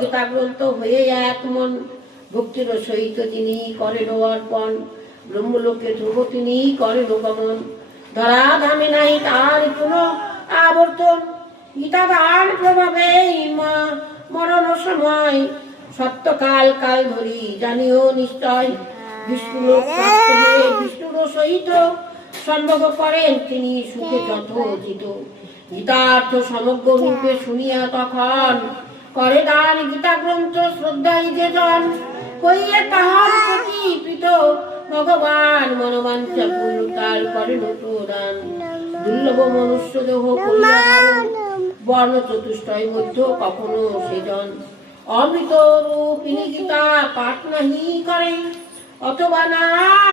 গীতা গ্রন্থ হয়ে এক মন ভক্তির সহিত তিনি করেন অর্পণ, ব্রহ্মলোকে ধ্রুব তিনি করেন গমন, ধরাধামে নাই তার পুনঃ আবর্তন। গীতাদান প্রভাবে মরণ সময় সত্যকাল কাল ধরি জানিও নিশ্চয়, বিষ্ণুর সহিত সম্ভব করেন তিনি সুখে যথোচিত। গীতার্থ সমগ্র রূপে শুনিয়া তখন করে দান গীতা গ্রন্থ শ্রদ্ধাই যে জন, হইয়া তাহার প্রতি প্রীত ভগবান মনোবাঞ্ছা পূর্ণকাল করেন প্রদান। দুর্লভ মনুষ্য দেহ করিয়া ধারণ, বর্ণ চতুষ্টয় মধ্য কখনো সেজন, অমৃত রূপিণী গীতা পাঠ নাহি করে অথবা না